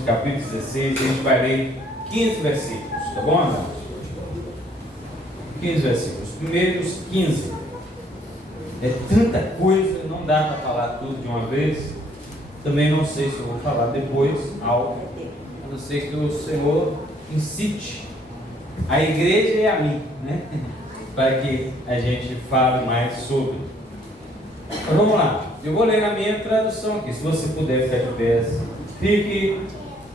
capítulo 16, a gente vai ler 15 versículos, tá bom, amados? 15 versículos, os primeiros 15. É tanta coisa, não dá para falar tudo de uma vez. Também não sei se eu vou falar depois algo, a não ser que o Senhor incite a igreja e a mim, né? Para que a gente fale mais sobre. Então vamos lá, eu vou ler na minha tradução aqui. Se você puder ficar de pé, fique,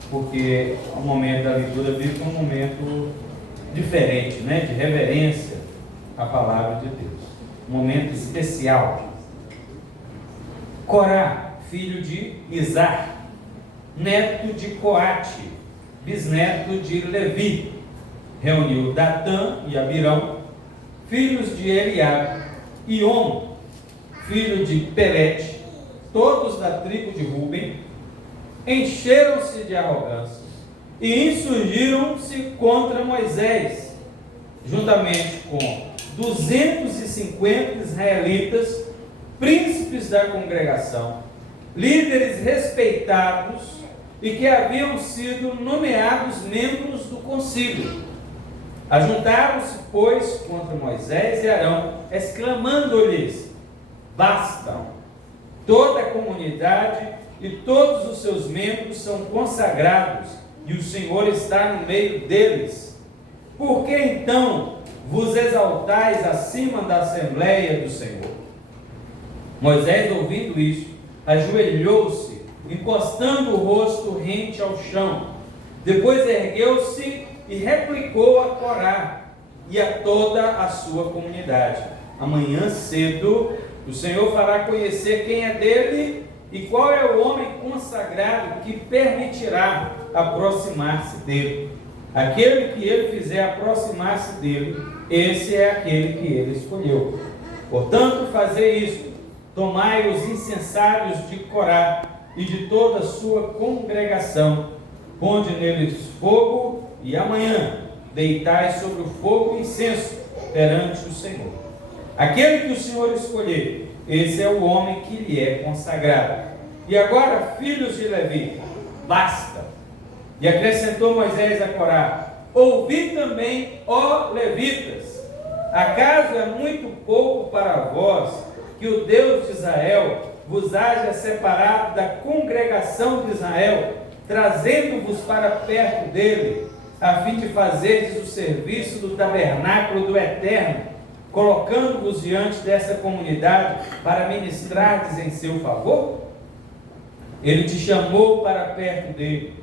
porque o momento da leitura bíblica é um momento diferente, né? De reverência à palavra de Deus, um momento especial. Corá, filho de Izar, neto de Coate, bisneto de Levi, reuniu Datã e Abirão, filhos de Eliabe, e On, filho de Pelete, todos da tribo de Ruben, encheram-se de arrogância e insurgiram-se contra Moisés, juntamente com 250 israelitas, príncipes da congregação, líderes respeitados e que haviam sido nomeados membros do concílio. Ajuntaram-se, pois, contra Moisés e Arão, exclamando-lhes: bastam! Toda a comunidade e todos os seus membros são consagrados, e o Senhor está no meio deles. Por que então vos exaltais acima da assembleia do Senhor? Moisés, ouvindo isso, ajoelhou-se, encostando o rosto rente ao chão. Depois ergueu-se e replicou a Corá e a toda a sua comunidade: amanhã cedo o Senhor fará conhecer quem é dele e qual é o homem consagrado que permitirá aproximar-se dele. Aquele que ele fizer aproximar-se dele, esse é aquele que ele escolheu. Portanto, fazei isto: tomai os incensários de Corá e de toda a sua congregação, ponde neles fogo, e amanhã deitai sobre o fogo incenso perante o Senhor. Aquele que o Senhor escolher, esse é o homem que lhe é consagrado. E agora, filhos de Levi, basta. E acrescentou Moisés a Corá: ouvi também, ó levitas, acaso é muito pouco para vós que o Deus de Israel vos haja separado da congregação de Israel, trazendo-vos para perto dele, a fim de fazerdes o serviço do tabernáculo do Eterno, colocando-vos diante dessa comunidade para ministrardes em seu favor? Ele te chamou para perto dele,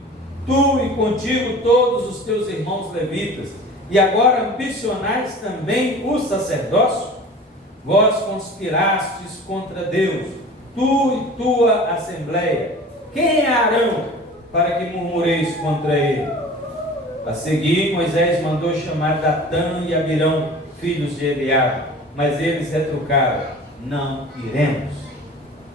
tu e contigo todos os teus irmãos levitas, e agora ambicionais também o sacerdócio? Vós conspirastes contra Deus, tu e tua assembleia. Quem é Arão para que murmureis contra ele? A seguir, Moisés mandou chamar Datã e Abirão, filhos de Eliabe, mas eles retrucaram: não iremos.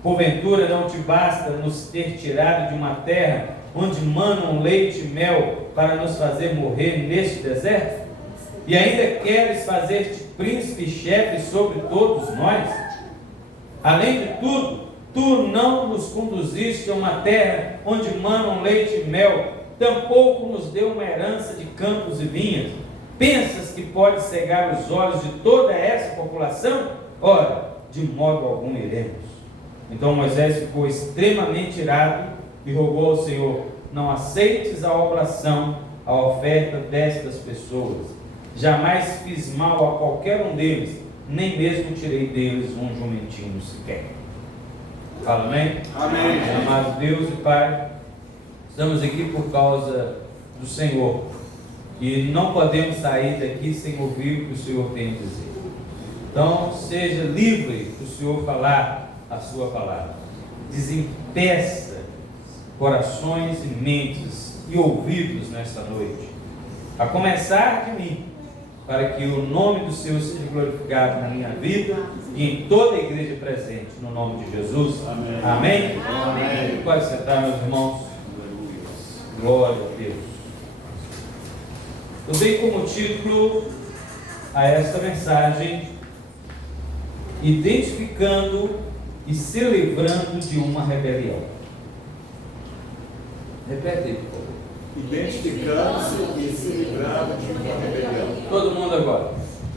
Porventura não te basta nos ter tirado de uma terra onde manam leite e mel para nos fazer morrer neste deserto? E ainda queres fazer-te príncipe e chefe sobre todos nós? Além de tudo, tu não nos conduziste a uma terra onde manam leite e mel, tampouco nos deu uma herança de campos e vinhas. Pensas que pode cegar os olhos de toda essa população? Ora, de modo algum iremos. Então Moisés ficou extremamente irado e rogou ao Senhor: não aceites a oblação, a oferta destas pessoas. Jamais fiz mal a qualquer um deles, nem mesmo tirei deles um jumentinho sequer. Fala amém? Amém. Amado Deus e Pai, estamos aqui por causa do Senhor, e não podemos sair daqui sem ouvir o que o Senhor tem a dizer. Então, seja livre para o Senhor falar a sua palavra. Desempeça corações e mentes e ouvidos nesta noite, a começar de mim, para que o nome do Senhor seja glorificado na minha vida e em toda a igreja presente, no nome de Jesus. Amém. Amém? Amém. Pode sentar, meus irmãos. Glória a Deus. Eu dei como título a esta mensagem: identificando e se livrando de uma rebelião. Repete aí, por favor. Identificando-se e se livrando de uma rebelião. Todo mundo agora.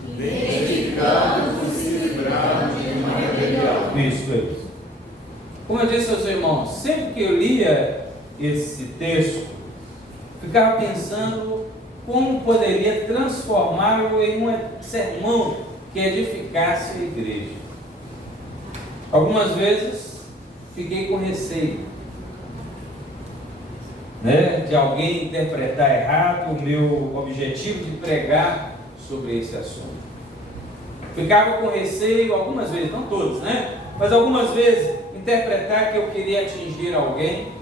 Identificando-se e se livrando de uma rebelião. Isso. Como eu disse aos irmãos, sempre que eu lia esse texto, ficava pensando como poderia transformá-lo em um sermão que edificasse a igreja. Algumas vezes fiquei com receio, de alguém interpretar errado o meu objetivo de pregar sobre esse assunto. Ficava com receio, algumas vezes, não todos, mas algumas vezes, interpretar que eu queria atingir alguém.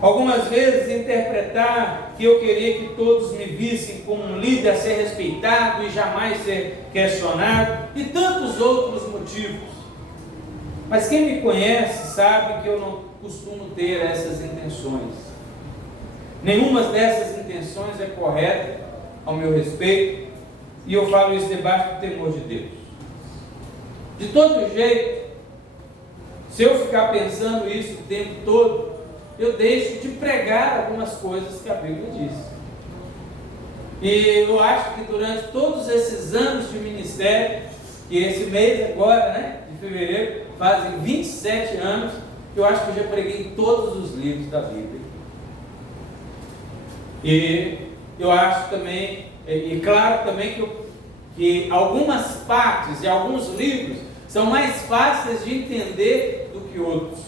Algumas vezes interpretar que eu queria que todos me vissem como um líder a ser respeitado e jamais ser questionado, e tantos outros motivos. Mas quem me conhece sabe que eu não costumo ter essas intenções. Nenhuma dessas intenções é correta ao meu respeito, e eu falo isso debaixo do temor de Deus. De todo jeito, se eu ficar pensando isso o tempo todo, eu deixo de pregar algumas coisas que a Bíblia diz. E eu acho que durante todos esses anos de ministério, e esse mês agora, de fevereiro, fazem 27 anos, eu acho que eu já preguei todos os livros da Bíblia. E eu acho também, e claro também que algumas partes e alguns livros são mais fáceis de entender do que outros.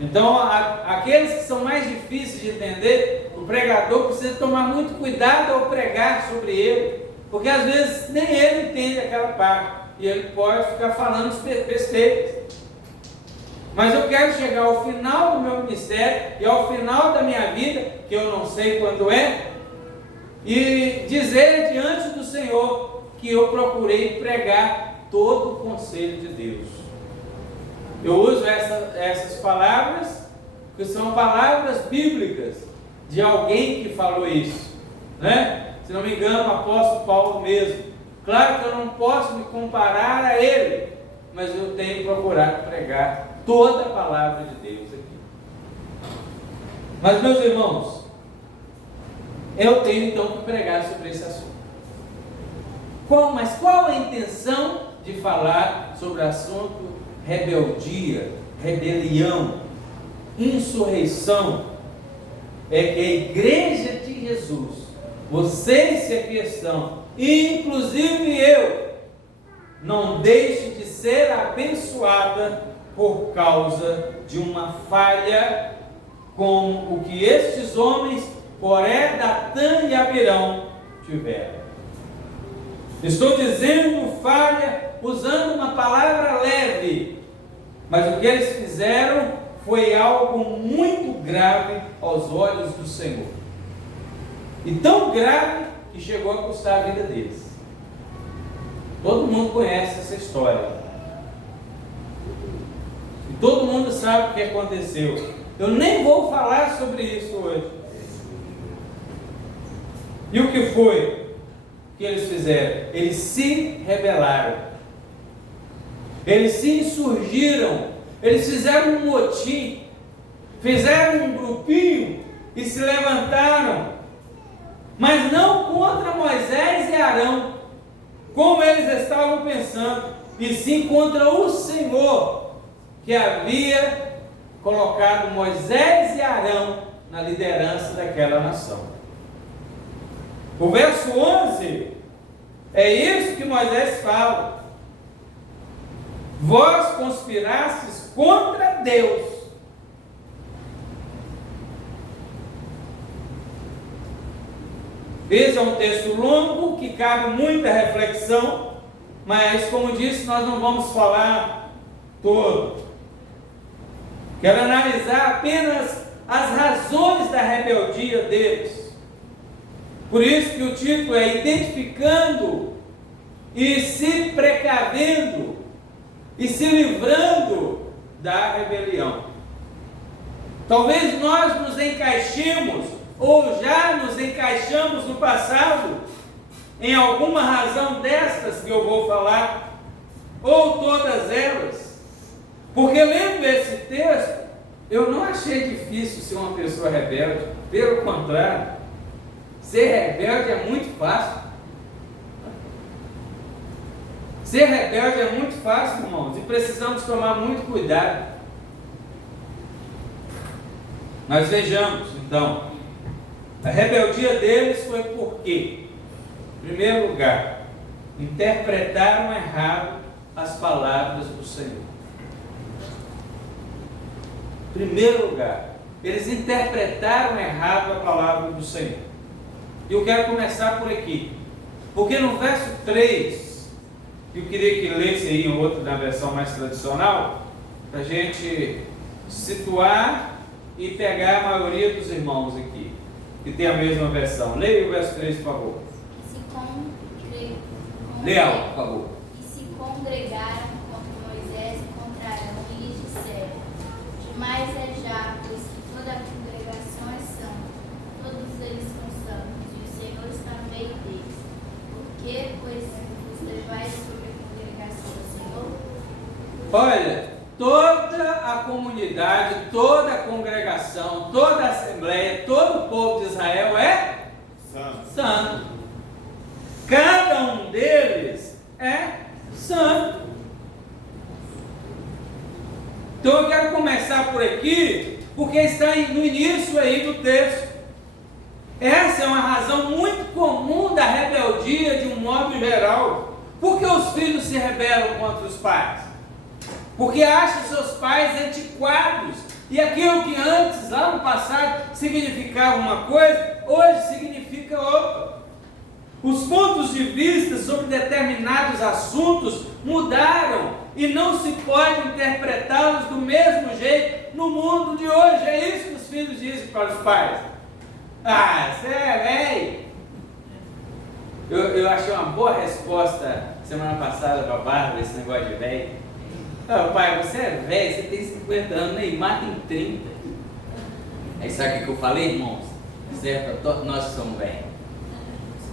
Então, aqueles que são mais difíceis de entender, o pregador precisa tomar muito cuidado ao pregar sobre ele, porque às vezes nem ele entende aquela parte, e ele pode ficar falando besteiras. Mas eu quero chegar ao final do meu ministério e ao final da minha vida, que eu não sei quando é, e dizer diante do Senhor que eu procurei pregar todo o conselho de Deus. Eu uso essas palavras, que são palavras bíblicas, de alguém que falou isso, Se não me engano, o apóstolo Paulo mesmo. Claro que eu não posso me comparar a ele, mas eu tenho procurado pregar toda a palavra de Deus aqui. Mas, meus irmãos, eu tenho então que pregar sobre esse assunto. Mas qual a intenção de falar sobre o assunto rebeldia, rebelião, insurreição? É que a igreja de Jesus, vocês que aqui estão, inclusive eu, não deixe de ser abençoada por causa de uma falha como o que estes homens, Coré, Datã e Abirão, tiveram. Estou dizendo falha usando uma palavra leve, mas o que eles fizeram foi algo muito grave aos olhos do Senhor. E tão grave que chegou a custar a vida deles. Todo mundo conhece essa história. E todo mundo sabe o que aconteceu. Eu nem vou falar sobre isso hoje. E o que foi que eles fizeram? Eles se rebelaram. Eles se insurgiram. Eles fizeram um motim. Fizeram um grupinho e se levantaram. Mas não contra Moisés e Arão, como eles estavam pensando, e sim contra o Senhor, que havia colocado Moisés e Arão na liderança daquela nação. O verso 11, é isso que Moisés fala: vós conspirastes contra Deus. Esse é um texto longo, que cabe muita reflexão, mas como disse, nós não vamos falar todo. Quero analisar apenas as razões da rebeldia deles. Por isso que o título é Identificando e se precavendo e se livrando da rebelião. Talvez nós nos encaixemos, ou já nos encaixamos no passado, em alguma razão destas que eu vou falar, ou todas elas, porque lendo esse texto, eu não achei difícil ser uma pessoa rebelde. Pelo contrário, ser rebelde é muito fácil. Ser rebelde é muito fácil, irmãos, e precisamos tomar muito cuidado. Nós vejamos, então, a rebeldia deles foi por quê? Em primeiro lugar, interpretaram errado as palavras do Senhor. Em primeiro lugar, eles interpretaram errado a palavra do Senhor. E eu quero começar por aqui, porque no verso 3, eu queria que lesse aí um outro na versão mais tradicional, para a gente situar e pegar a maioria dos irmãos aqui, que tem a mesma versão. Leia o verso 3, por favor. Leia, por favor. E se congregaram contra Moisés e contra Arão e lhes disseram: demais é já, pois que toda a congregação é santa, todos eles são santos, e o Senhor está no meio deles. Por que, pois, vos levais sobre a congregação do Senhor? Olha, toda a comunidade, toda a congregação, toda a assembleia, todo o povo de Israel é santo. Cada um deles é santo. Então eu quero começar por aqui, porque está no início aí do texto. Essa é uma razão muito comum da rebeldia de um modo geral. Por que os filhos se rebelam contra os pais? Porque acham seus pais antiquados. E aquilo que antes, lá no passado, significava uma coisa, hoje significa outra. Os pontos de vista sobre determinados assuntos mudaram e não se pode interpretá-los do mesmo jeito no mundo de hoje. É isso que os filhos dizem para os pais. Ah, você é velho. Eu achei uma boa resposta semana passada para a Bárbara, esse negócio de velho. Oh, pai, você é velho, você tem 50 anos, Neymar tem 30. Aí sabe o que eu falei, irmãos? Certo? Nós somos velhos.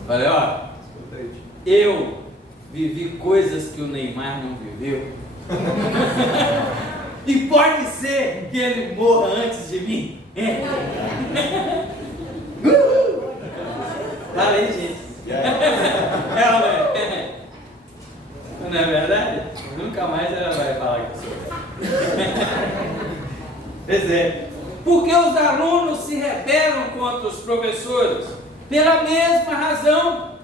Falei, ó, eu vivi coisas que o Neymar não viveu. E pode ser que ele morra antes de mim. Falei, gente. Não é verdade? Nunca mais ela vai falar que eu sou velho. Pois é. Porque os alunos se rebelam contra os professores? Pela mesma razão.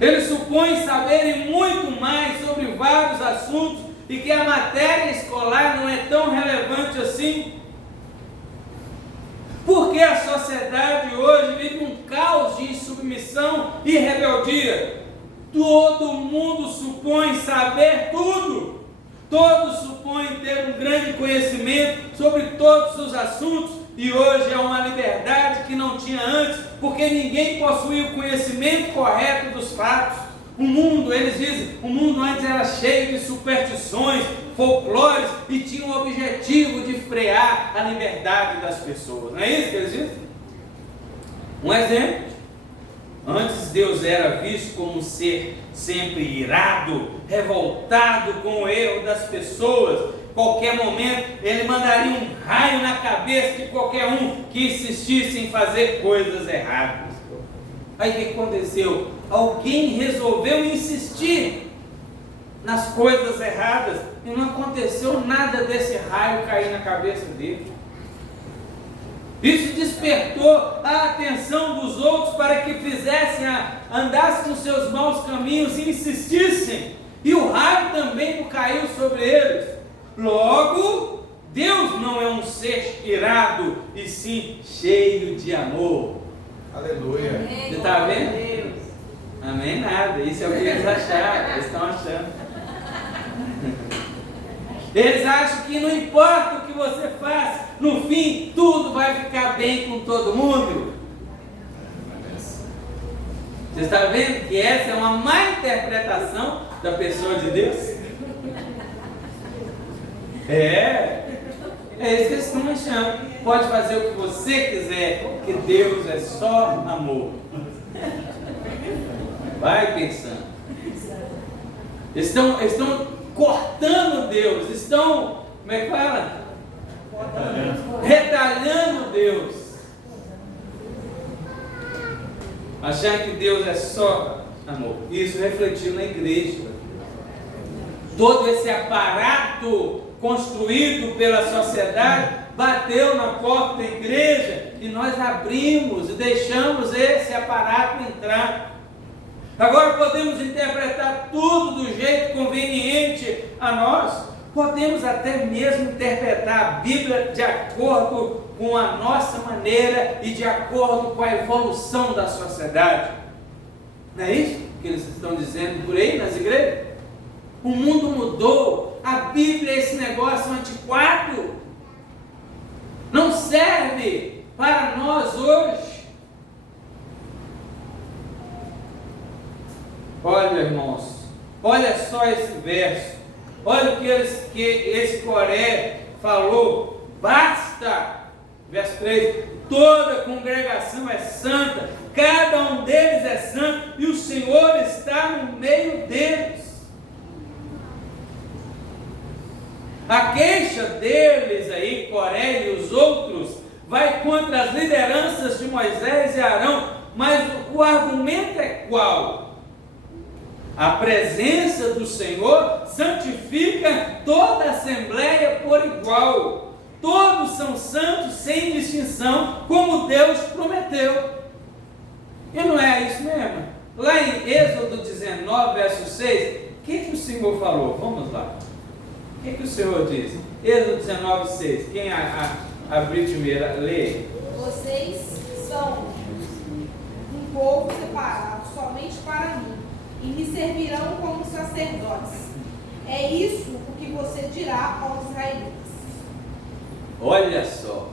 Eles supõem saberem muito mais sobre vários assuntos e que a matéria escolar não é tão relevante assim. Porque a sociedade hoje vive um caos de insubmissão e rebeldia. Todo mundo supõe saber tudo. Todos supõem ter um grande conhecimento sobre todos os assuntos. E hoje é uma liberdade que não tinha antes, porque ninguém possuía o conhecimento correto dos fatos. O mundo, eles dizem, o mundo antes era cheio de superstições, folclores, e tinha o objetivo de frear a liberdade das pessoas. Não é isso que eles dizem? Um exemplo. Antes Deus era visto como um ser sempre irado, revoltado com o erro das pessoas. Qualquer momento ele mandaria um raio na cabeça de qualquer um que insistisse em fazer coisas erradas. Aí o que aconteceu? Alguém resolveu insistir nas coisas erradas e não aconteceu nada desse raio cair na cabeça dele. Isso despertou a atenção dos outros para que andassem nos seus maus caminhos e insistissem. E o raio também não caiu sobre eles. Logo, Deus não é um ser irado, e sim cheio de amor. Aleluia. Você está vendo? Amém nada. Isso é o que eles acharam. Eles estão achando. Eles acham que não importa o que você faz, no fim tudo vai ficar bem com todo mundo. Você está vendo que essa é uma má interpretação da pessoa de Deus? É isso que eles estão achando. Pode fazer o que você quiser, que Deus é só amor. Vai pensando. Eles estão cortando Deus, estão, como é que fala? Retalhando Deus. Achando que Deus é só amor. Isso refletiu na igreja. Todo esse aparato construído pela sociedade bateu na porta da igreja e nós abrimos e deixamos esse aparato entrar. Agora podemos interpretar tudo do jeito conveniente a nós. Podemos até mesmo interpretar a Bíblia de acordo com a nossa maneira e de acordo com a evolução da sociedade. Não é isso que eles estão dizendo por aí nas igrejas? O mundo mudou, a Bíblia é esse negócio antiquado, não serve para nós hoje. Olha, irmãos, olha só esse verso, olha o que esse Coré falou: basta, verso 3, toda congregação é santa, cada um deles é santo, e o Senhor está no meio deles. A queixa deles aí, Coré e os outros, vai contra as lideranças de Moisés e Arão, mas o argumento é qual? A presença do Senhor santifica toda a assembleia por igual. Todos são santos sem distinção, como Deus prometeu. E não é isso mesmo? Lá em Êxodo 19, verso 6, o que o Senhor falou? Vamos lá. O que o Senhor diz? Êxodo 19, 6. Quem abriu primeiro, lê. Vocês são um povo separado somente para mim, e me servirão como sacerdotes. É isso o que você dirá aos israelitas. Olha só,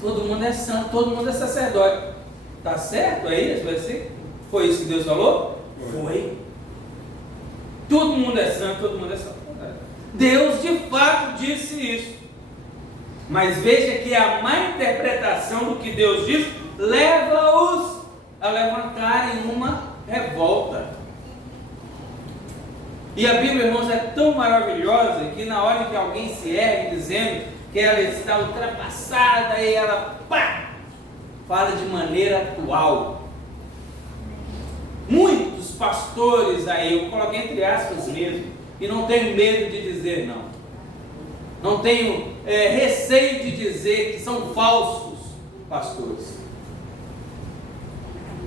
todo mundo é santo, todo mundo é sacerdote. Tá certo? É isso? Vai ser? Foi isso que Deus falou? Foi. Todo mundo é santo, todo mundo é sacerdote. Deus de fato disse isso. Mas veja que a má interpretação do que Deus diz leva-os a levantarem uma revolta. E a Bíblia, irmãos, é tão maravilhosa que na hora que alguém se ergue dizendo que ela está ultrapassada, e ela fala de maneira atual. Muitos pastores aí, eu coloquei entre aspas mesmo, e não tenho medo de dizer não. Não tenho receio de dizer que são falsos pastores.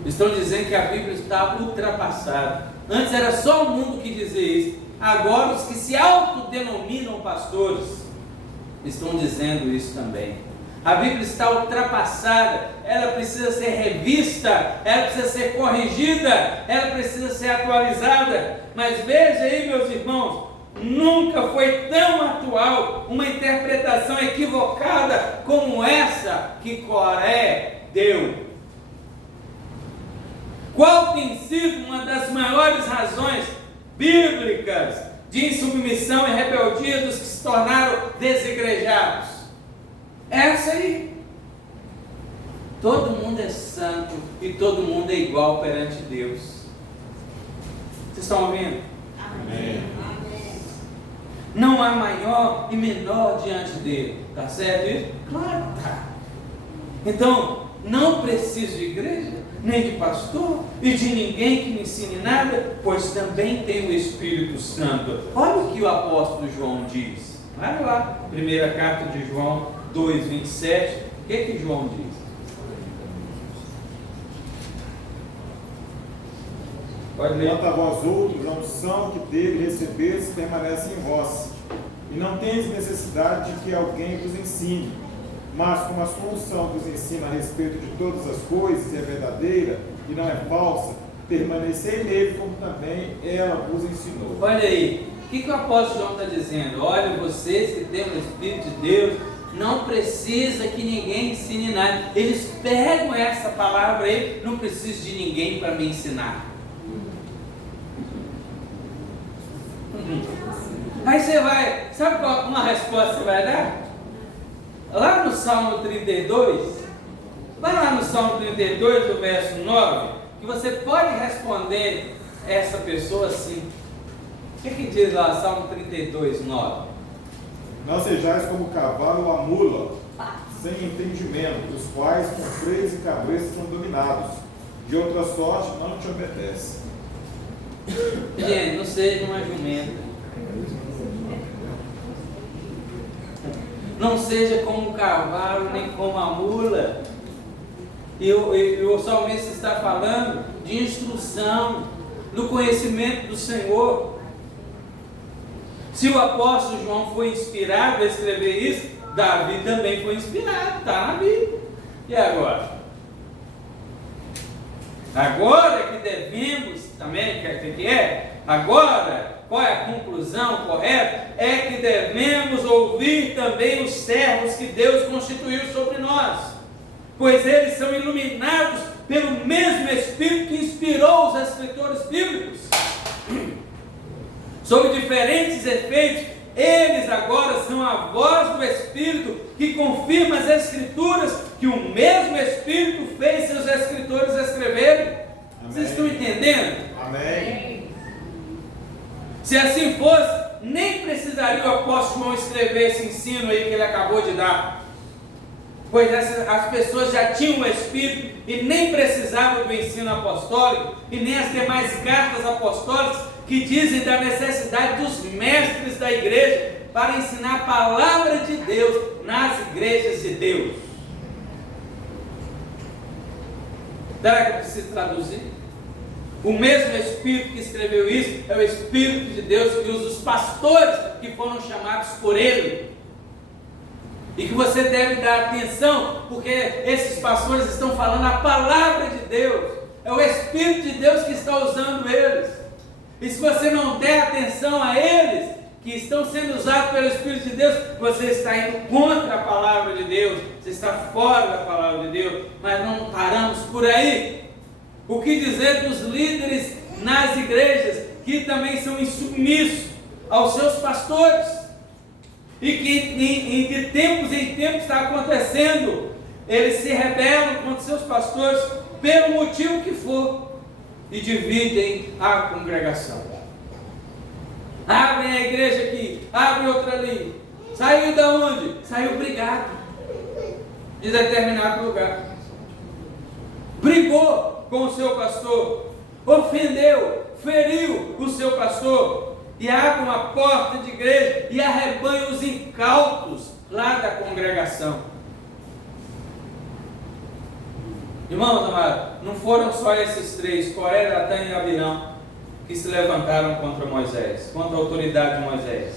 Estão dizendo que a Bíblia está ultrapassada. Antes era só o mundo que dizia isso. Agora os que se autodenominam pastores estão dizendo isso também. A Bíblia está ultrapassada. Ela precisa ser revista. Ela precisa ser corrigida. Ela precisa ser atualizada. Mas veja aí, meus irmãos, nunca foi tão atual uma interpretação equivocada como essa que Coré deu. Qual tem sido uma das maiores razões bíblicas de insubmissão e rebeldia dos que se tornaram desigrejados? Essa aí. Todo mundo é santo e todo mundo é igual perante Deus. Vocês estão ouvindo? Amém. Não há maior e menor diante dele. Está certo isso? Claro que está. Então, não preciso de igreja, nem de pastor, e de ninguém que me ensine nada, pois também tenho o Espírito Santo. Olha o que o apóstolo João diz. Vai lá, primeira carta de João 2,27. O que João diz? Pode ler. Quanto a vós outros, a unção que dele recebestes permanece em vós, e não tendes necessidade de que alguém vos ensine, mas como a sua unção vos ensina a respeito de todas as coisas e é verdadeira e não é falsa, permanecei nele como também ela vos ensinou. Olha aí, o que o apóstolo João está dizendo? Olha, vocês que têm o Espírito de Deus, não precisa que ninguém ensine nada. Eles pegam essa palavra aí, não preciso de ninguém para me ensinar. Aí você vai, sabe qual uma resposta você vai dar? Lá no Salmo 32, vai lá no Salmo 32, o verso 9, que você pode responder essa pessoa assim. O que diz lá, Salmo 32, 9? Não sejais como o cavalo ou a mula, sem entendimento, os quais com freios e cabreças são dominados. De outra sorte, não te obedece. Gente, não seja uma jumenta. Não seja como o cavalo, nem como a mula. E o salmista está falando de instrução, do conhecimento do Senhor. Se o apóstolo João foi inspirado a escrever isso, Davi também foi inspirado, está na Bíblia. E agora? Agora que devemos, também, o que é? Agora, qual é a conclusão correta? É que devemos ouvir também os servos que Deus constituiu sobre nós, pois eles são iluminados pelo mesmo Espírito que inspirou os escritores bíblicos. Sob diferentes efeitos, eles agora são a voz do Espírito que confirma as Escrituras que o mesmo Espírito fez seus escritores escreverem. Amém. Vocês estão entendendo? Amém. Se assim fosse, nem precisaria o apóstolo João escrever esse ensino aí que ele acabou de dar, pois as pessoas já tinham o Espírito e nem precisavam do ensino apostólico e nem as demais cartas apostólicas que dizem da necessidade dos mestres da igreja para ensinar a palavra de Deus nas igrejas de Deus. Será que eu preciso traduzir? O mesmo Espírito que escreveu isso é o Espírito de Deus que usa os pastores que foram chamados por Ele. E que você deve dar atenção, porque esses pastores estão falando a palavra de Deus. É o Espírito de Deus que está usando eles. E se você não der atenção a eles, que estão sendo usados pelo Espírito de Deus, você está indo contra a palavra de Deus, você está fora da palavra de Deus. Mas não paramos por aí. O que dizer dos líderes nas igrejas, que também são insubmissos aos seus pastores, e que de tempos em tempos está acontecendo, eles se rebelam contra seus pastores, pelo motivo que for, e dividem a congregação. Abrem a igreja aqui, abrem outra ali. Saiu da onde? Saiu brigado de determinado lugar. Brigou com o seu pastor, ofendeu, feriu o seu pastor, e abre uma porta de igreja e arrebanha os incautos lá da congregação. Irmãos amados, não foram só esses três, Coré, Datã e Abirão, que se levantaram contra Moisés, contra a autoridade de Moisés.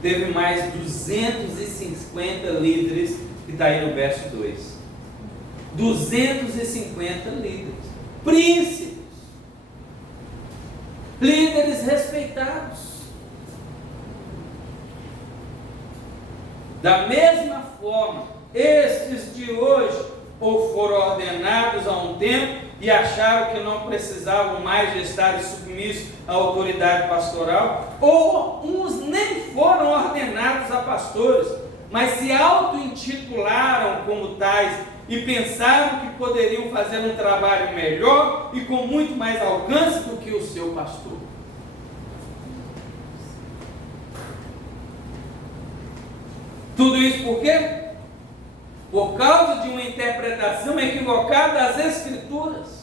Teve mais 250 líderes, que está aí no verso 2. 250 líderes, príncipes, líderes respeitados. Da mesma forma, estes de hoje ou foram ordenados há um tempo e acharam que não precisavam mais de estar submissos à autoridade pastoral, ou uns nem foram ordenados a pastores, mas se auto-intitularam como tais e pensaram que poderiam fazer um trabalho melhor e com muito mais alcance do que o seu pastor. Tudo isso por quê? Por causa de uma interpretação equivocada das Escrituras.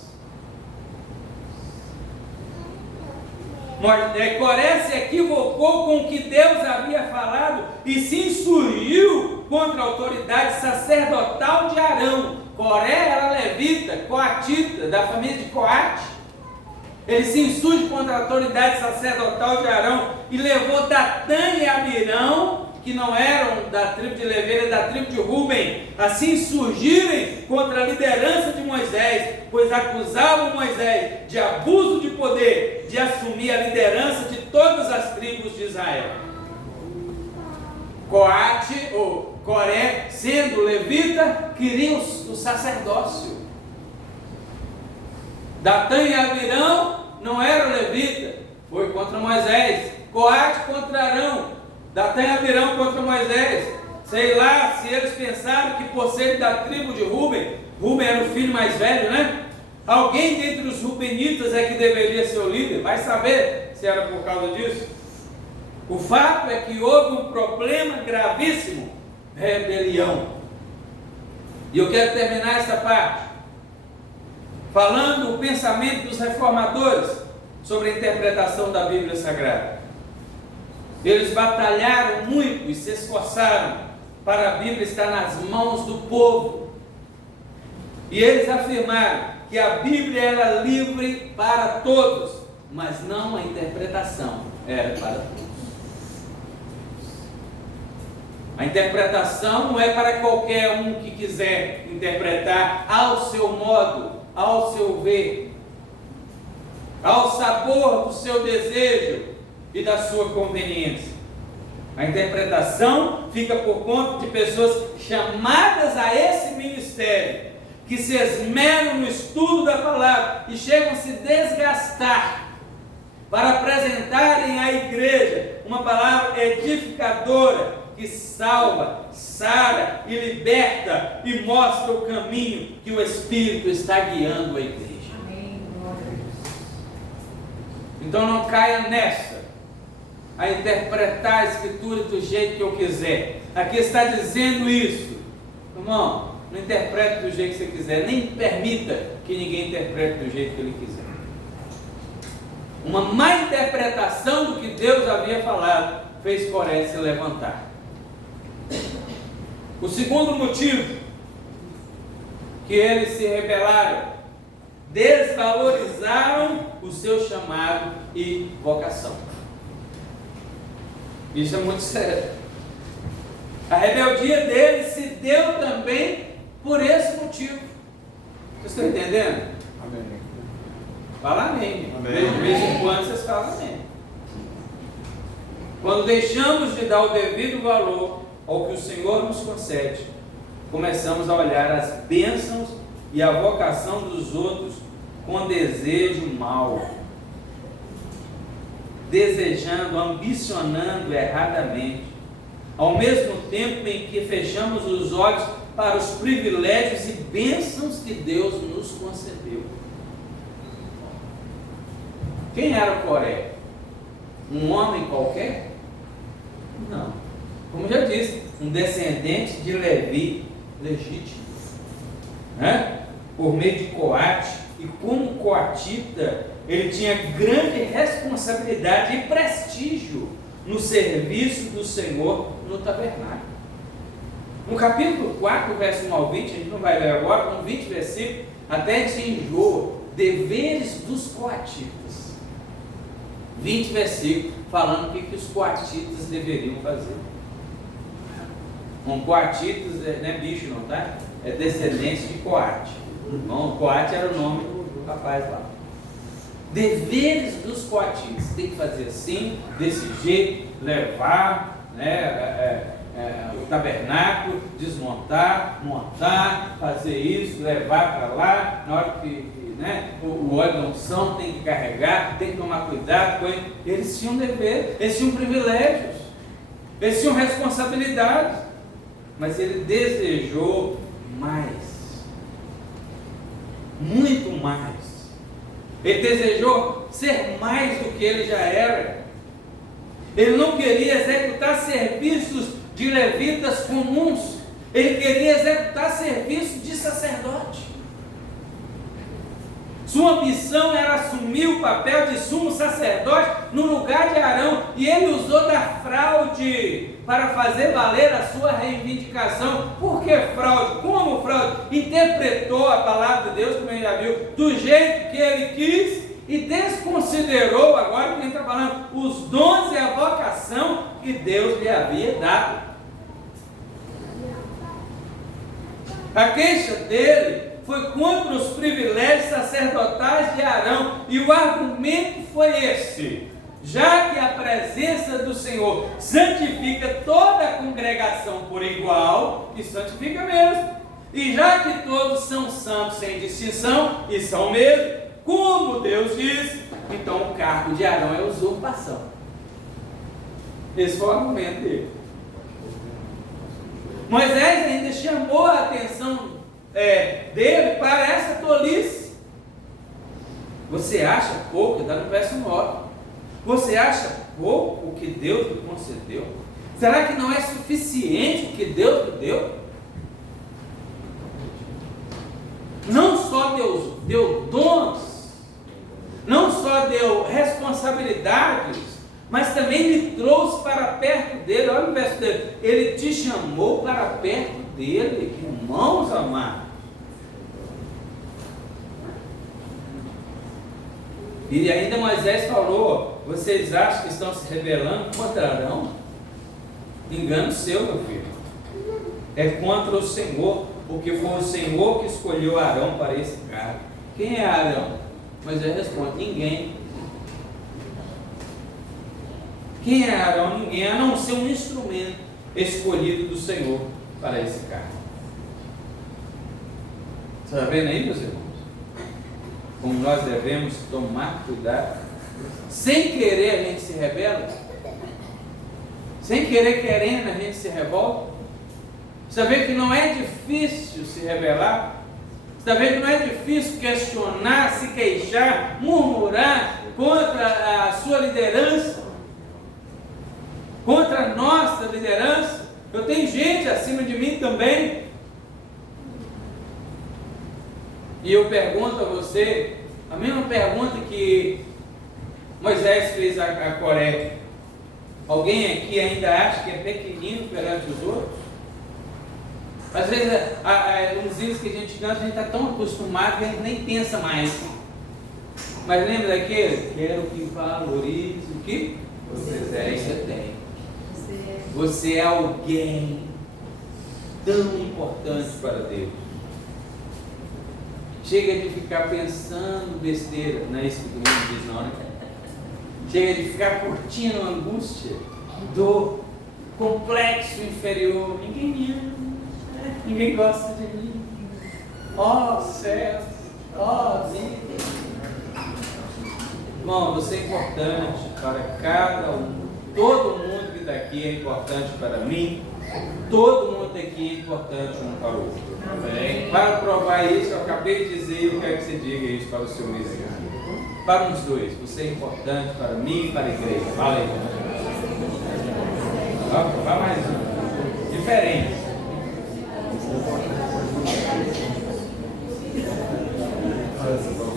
Coré se equivocou com o que Deus havia falado e se insurgiu contra a autoridade sacerdotal de Arão. Coré era levita, coatita, da família de Coate. Ele se insurge contra a autoridade sacerdotal de Arão e levou Datã e Abirão, que não eram da tribo de Levi, eram da tribo de Ruben, a se insurgirem contra a liderança de Moisés, pois acusavam Moisés de abuso de poder, de assumir a liderança de todas as tribos de Israel. Coate, ou Coré, sendo levita, queriam o sacerdócio. Datã e Abirão não eram levita, foi contra Moisés. Coate contra Arão. Datã e Abirão contra Moisés. Sei lá se eles pensaram que por ser da tribo de Ruben, Ruben era o filho mais velho, né? Alguém dentre os rubenitas é que deveria ser o líder. Vai saber se era por causa disso. O fato é que houve um problema gravíssimo, rebelião. E eu quero terminar essa parte falando o pensamento dos reformadores sobre a interpretação da Bíblia Sagrada. Eles batalharam muito e se esforçaram para a Bíblia estar nas mãos do povo. E eles afirmaram que a Bíblia era livre para todos, mas não a interpretação era para todos. A interpretação não é para qualquer um que quiser interpretar ao seu modo, ao seu ver, ao sabor do seu desejo e da sua conveniência. A interpretação fica por conta de pessoas chamadas a esse ministério, que se esmeram no estudo da palavra e chegam a se desgastar para apresentarem à igreja uma palavra edificadora, que salva, sara e liberta e mostra o caminho que o Espírito está guiando a igreja. Então não caia nessa, a interpretar a Escritura do jeito que eu quiser. Aqui está dizendo isso, irmão, não interprete do jeito que você quiser, nem permita que ninguém interprete do jeito que ele quiser. Uma má interpretação do que Deus havia falado fez Coré se levantar. O segundo motivo que eles se rebelaram, desvalorizaram o seu chamado e vocação. Isso é muito sério. A rebeldia deles se deu também por esse motivo. Vocês estão entendendo? Amém. Fala amém. Amém. De vez em quando vocês falam amém. Quando deixamos de dar o devido valor ao que o Senhor nos concede, começamos a olhar as bênçãos e a vocação dos outros com desejo mau, desejando, ambicionando erradamente, ao mesmo tempo em que fechamos os olhos para os privilégios e bênçãos que Deus nos concedeu. Quem era Coré? Um homem qualquer? Não. Como já disse, um descendente de Levi legítimo, né? Por meio de Coate, e como coatita, ele tinha grande responsabilidade e prestígio no serviço do Senhor no tabernáculo. No capítulo 4, verso 1 ao 20, a gente não vai ler agora, com 20 versículos, até a gente enjoa, deveres dos coatitas. 20 versículos falando o que os coatitas deveriam fazer. Um coatitas não é bicho não, tá? É descendente de Coate. Então, Coate era o nome do rapaz lá. Deveres dos coatitas, tem que fazer assim, desse jeito, levar, né, o tabernáculo, desmontar, montar, fazer isso, levar para lá, na hora que né, o óleo da unção tem que carregar, tem que tomar cuidado com ele. Eles tinham dever, eles tinham privilégios, eles tinham responsabilidades, mas ele desejou mais, muito mais. Ele desejou ser mais do que ele já era. Ele não queria executar serviços de levitas comuns, ele queria executar serviços de sacerdote. Sua missão era assumir o papel de sumo sacerdote no lugar de Arão, e ele usou da fraude para fazer valer a sua reivindicação. Por que fraude? Como fraude? Interpretou a palavra de Deus, como ele já viu, do jeito que ele quis e desconsiderou, agora que a gente está falando, os dons e a vocação que Deus lhe havia dado. A queixa dele foi contra os privilégios sacerdotais de Arão, e o argumento foi esse: já que a presença do Senhor santifica toda a congregação por igual, e santifica mesmo, e já que todos são santos sem distinção, e são mesmo, como Deus diz, então o cargo de Arão é usurpação. Esse foi o argumento dele. Moisés ainda chamou a atenção dele para essa tolice. Você acha pouco, está no verso 9, você acha pouco o que Deus lhe concedeu? Será que não é suficiente o que Deus lhe deu? Não só Deus deu dons, não só deu responsabilidades, mas também lhe trouxe para perto dele. Olha o verso dele: ele te chamou para perto dele, irmãos amados. E ainda Moisés falou: vocês acham que estão se rebelando contra Arão? Engano seu, meu filho. É contra o Senhor, porque foi o Senhor que escolheu Arão para esse cargo. Quem é Arão? Moisés responde: ninguém. Quem é Arão? Ninguém, a não ser um instrumento escolhido do Senhor para esse cargo. Você está vendo aí, meus irmãos? Como nós devemos tomar cuidado. Sem querer a gente se rebela. Sem querer, querendo a gente se revolta. Você está vendo que não é difícil se rebelar? Você está vendo que não é difícil questionar, se queixar, murmurar contra a sua liderança? Contra a nossa liderança? Eu tenho gente acima de mim também. E eu pergunto a você, a mesma pergunta que Moisés fez a Coré. Alguém aqui ainda acha que é pequenino perante os outros? Às vezes, uns hinos que a gente canta, a gente está tão acostumado que a gente nem pensa mais. Mas lembra daquele? Quero que valorize o que você tem. Você é alguém tão importante para Deus. Chega de ficar pensando besteira, não é isso que o mundo diz, não, né? Chega de ficar curtindo a angústia do complexo inferior. Ninguém me ama, ninguém gosta de mim. Ó céus, ó vida. Irmão, você é importante para cada um. Todo mundo que está aqui é importante para mim. Todo mundo aqui é importante um para o outro. Amém. Para provar isso, eu acabei de dizer, eu quero que você diga isso para o seu vizinho. Para os dois, você é importante para mim e para a igreja. Fala aí. Vá mais um. Diferente.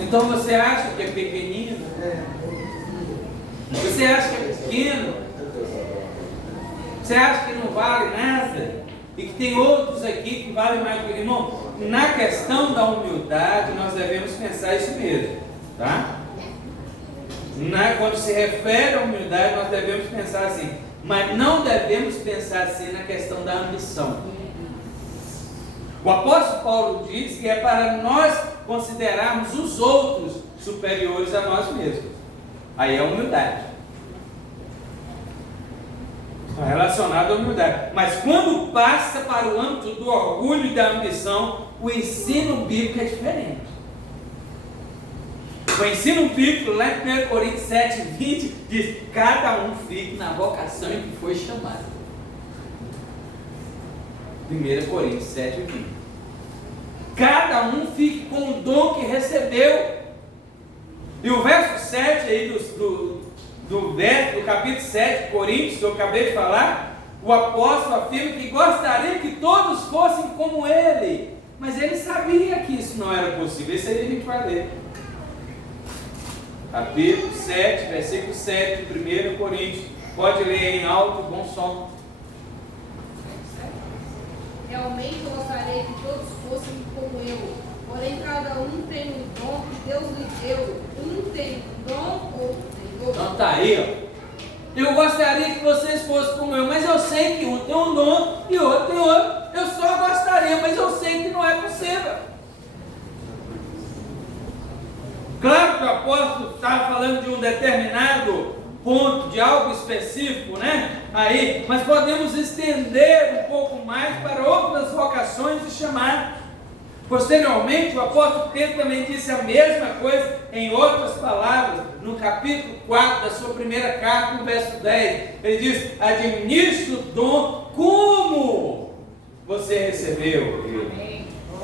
Então você acha que é pequenino? Você acha que é pequeno? Você acha que não vale nada? E que tem outros aqui que valem mais do que irmão? Na questão da humildade, nós devemos pensar isso mesmo, tá? Quando se refere à humildade, nós devemos pensar assim, mas não devemos pensar assim na questão da ambição. O apóstolo Paulo diz que é para nós considerarmos os outros superiores a nós mesmos. Aí é a humildade. Está relacionado à humildade. Mas quando passa para o âmbito do orgulho e da ambição, o ensino bíblico é diferente. O ensino bíblico, lá em 1 Coríntios 7:20, diz: cada um fique na vocação em que foi chamado. 1 Coríntios 7:20. Cada um fique com o dom que recebeu. E o verso 7 aí do capítulo 7 de Coríntios, que eu acabei de falar, o apóstolo afirma que gostaria que todos fossem como ele. Mas ele sabia que isso não era possível. Isso aí a gente vai ler. Capítulo 7, versículo 7 de 1 Coríntios. Pode ler em alto, bom som. Realmente eu gostaria que todos fossem como eu. Porém, cada um tem um dom que Deus lhe deu. Um tem um dom, outro tem outro. Então tá aí, ó. Eu gostaria que vocês fossem como eu, mas eu sei que um tem um dom e outro tem outro. Eu só gostaria, mas eu sei que não é possível. Claro que o apóstolo estava falando de um determinado ponto, de algo específico, né? Aí, mas podemos estender um pouco mais para outras vocações e chamar. Posteriormente, o apóstolo Pedro também disse a mesma coisa, em outras palavras, no capítulo 4 da sua primeira carta, no verso 10. Ele diz: administre o dom como você recebeu.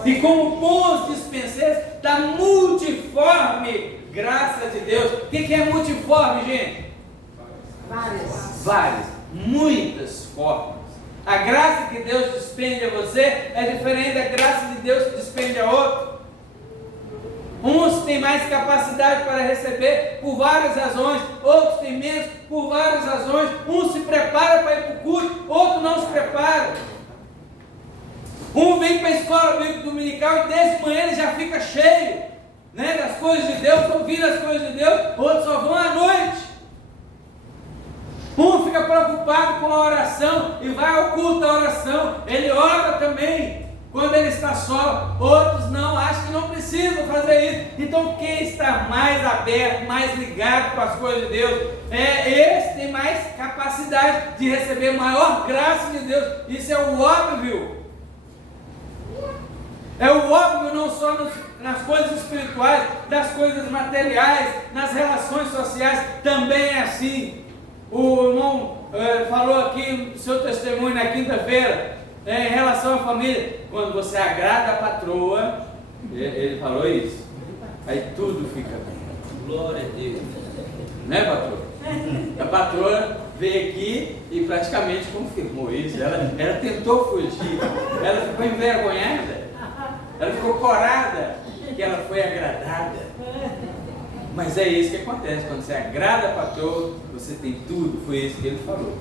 E como bons dispenseiros da multiforme graça de Deus. O que é multiforme, gente? Várias, muitas formas. A graça que Deus despende a você é diferente da graça de Deus que despende a outro. Uns têm mais capacidade para receber por várias razões, outros têm menos por várias razões. Um se prepara para ir para o culto, outro não se prepara. Um vem para a escola bíblica dominical e desde manhã ele já fica cheio, né, das coisas de Deus, ouvindo as coisas de Deus, outros só vão à noite. Um fica preocupado com a oração e vai ao culto da oração, ele ora também quando ele está só. Outros não, acham que não precisam fazer isso. Então quem está mais aberto, mais ligado com as coisas de Deus, esse tem mais capacidade de receber maior graça de Deus. Isso é o óbvio. É o óbvio não só nas coisas espirituais, das coisas materiais, nas relações sociais, também é assim. O irmão falou aqui no seu testemunho na quinta-feira, em relação à família, quando você agrada a patroa, ele falou isso, aí tudo fica bem. Glória a Deus. Né, patroa? A patroa veio aqui e praticamente confirmou isso. Ela tentou fugir, ela ficou envergonhada, ela ficou corada, que ela foi agradada. Mas é isso que acontece, quando você agrada a patroa, você tem tudo, foi isso que ele falou.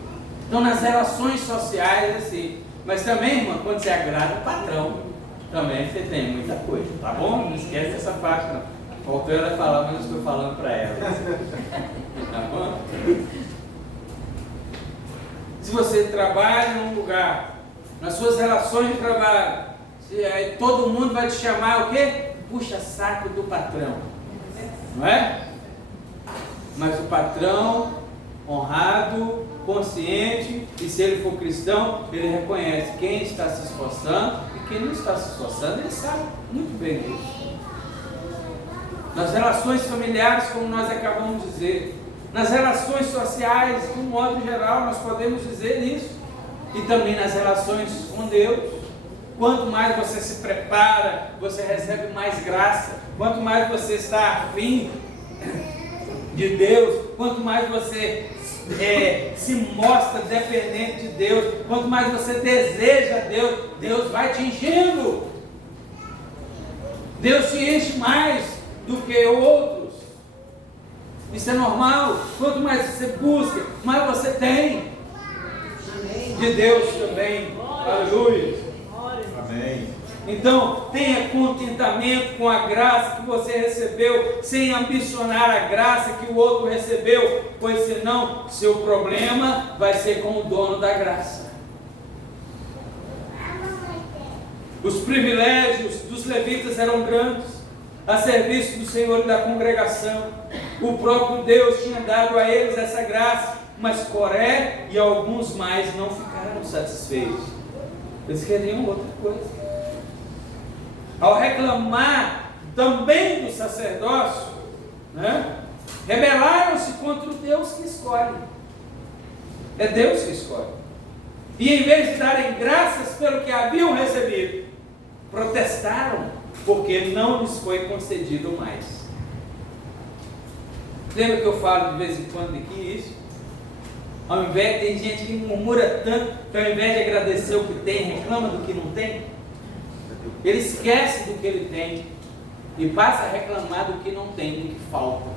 Então nas relações sociais assim, mas também, irmã, quando você agrada o patrão, também você tem muita coisa, tá bom? Não esquece dessa parte não. Faltou ela falar, mas eu estou falando para ela. Tá bom? Se você trabalha num lugar, nas suas relações de trabalho, todo mundo vai te chamar o quê? Puxa saco do patrão. Não é? Mas o patrão, honrado, consciente, e se ele for cristão, ele reconhece quem está se esforçando e quem não está se esforçando, ele sabe muito bem disso. Nas relações familiares, como nós acabamos de dizer, nas relações sociais, de um modo geral, nós podemos dizer isso, e também nas relações com Deus. Quanto mais você se prepara, você recebe mais graça. Quanto mais você está afim de Deus, quanto mais você se mostra dependente de Deus, quanto mais você deseja Deus, Deus vai te enchendo. Deus te enche mais do que outros. Isso é normal. Quanto mais você busca, mais você tem de Deus também. Aleluia. Amém. Então, tenha contentamento com a graça que você recebeu, sem ambicionar a graça que o outro recebeu, pois senão seu problema vai ser com o dono da graça. Os privilégios dos levitas eram grandes, a serviço do Senhor e da congregação. O próprio Deus tinha dado a eles essa graça, mas Coré e alguns mais não ficaram satisfeitos. Eles queriam outra coisa. Ao reclamar também do sacerdócio, né, rebelaram-se contra o Deus que escolhe. É Deus que escolhe. E em vez de darem graças pelo que haviam recebido, protestaram porque não lhes foi concedido mais. Lembra que eu falo de vez em quando aqui isso? Ao invés, tem gente que murmura tanto que ao invés de agradecer o que tem, reclama do que não tem. Ele esquece do que ele tem e passa a reclamar do que não tem, do que falta.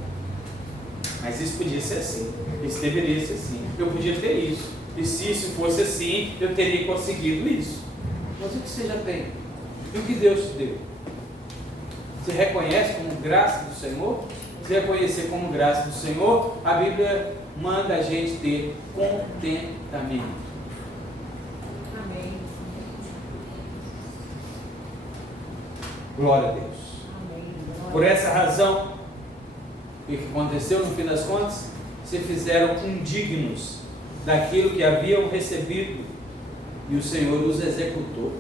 Mas isso podia ser assim, isso deveria ser assim. Eu podia ter isso, e se isso fosse assim, eu teria conseguido isso. Mas o que você já tem? E o que Deus te deu? Você reconhece como graça do Senhor? Se reconhecer como graça do Senhor, a Bíblia manda a gente ter contentamento. Amém. Glória a Deus. Amém. Por essa razão, o que aconteceu no fim das contas? Se fizeram indignos daquilo que haviam recebido e o Senhor os executou.